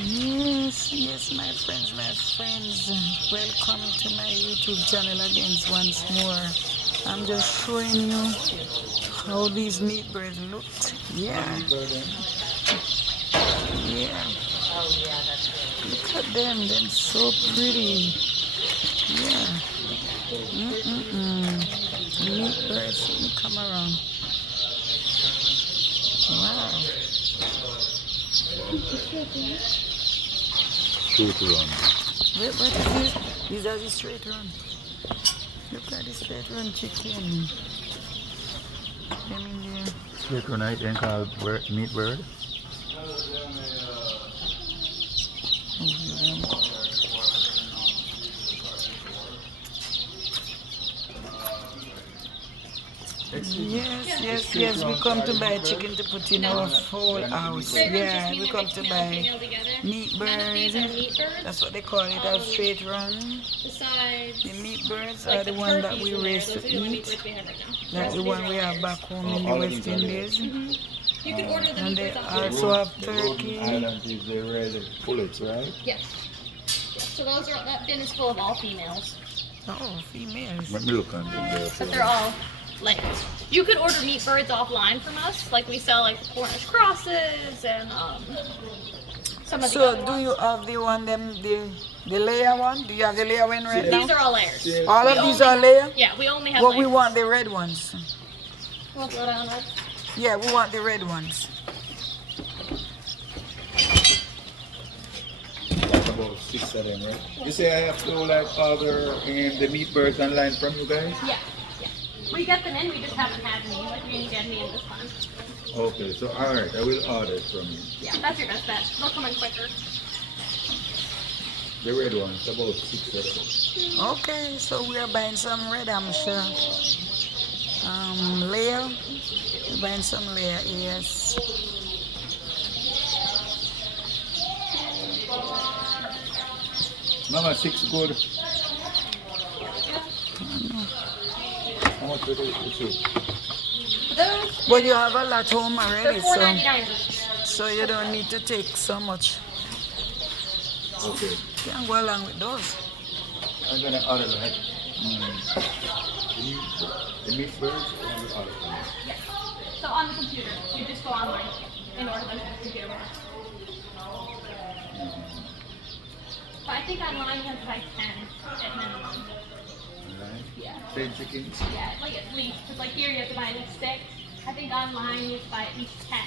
Yes, yes, my friends, my friends. Welcome to my YouTube channel again once more. I'm just showing you how these meat birds look. Yeah, yeah. Look at them, they're so pretty. Yeah. Meat birds, let me come around. Wow. Straight run. Wait, what is this? These are the straight run. Look at the straight run chicken. Them in there. Straight run, I think called meat bird. Over them. Yes. We come to buy chicken to put in our whole house. Yeah, we come to buy meat birds. That's what they call it, a straight run. The meat birds are the one that we raise to eat. Like the one we have back home in the West Indies. You can order the And meat they birds off. also have The Rhode turkey. Island is the red pullets, right? Yes. So those are that bin is full of all females, Oh, females. Let me look on them. but they're all layers. You could order meat birds offline from us, like we sell like Cornish crosses and some of the So other do ones. you have the one the layer one? Do you have the layer one right These now? are all layers. All We of these only- are layer? Yeah, we only have But we layers. want the red ones. We'll throw down red. Yeah, we want the red ones. That's about 6 of them, right? You say I have to like order the meat birds online from you guys? Yeah. We get them in, we just haven't had any. Like we didn't get any in this time. Okay, so alright, I will order it from you. Yeah, that's your best bet. They'll come in quicker. The red ones, about 6 of them. Okay, so we are buying some red, I'm sure. Layer. We're buying some layer, yes. Mama, 6 good. How much would it? Those, But you have a lot home they're already, $4.99 each. so you don't need to take so much. Okay. You can go along with those. I'm gonna order like the meat birds and the order from you. Yes. So on the computer, you just go online and order them to get them. But I think online you have to buy 10 at minimum. Alright. Yeah. 10 chickens. Yeah, like at least. Because like here you have to buy at least 6. I think online you have to buy at least 10.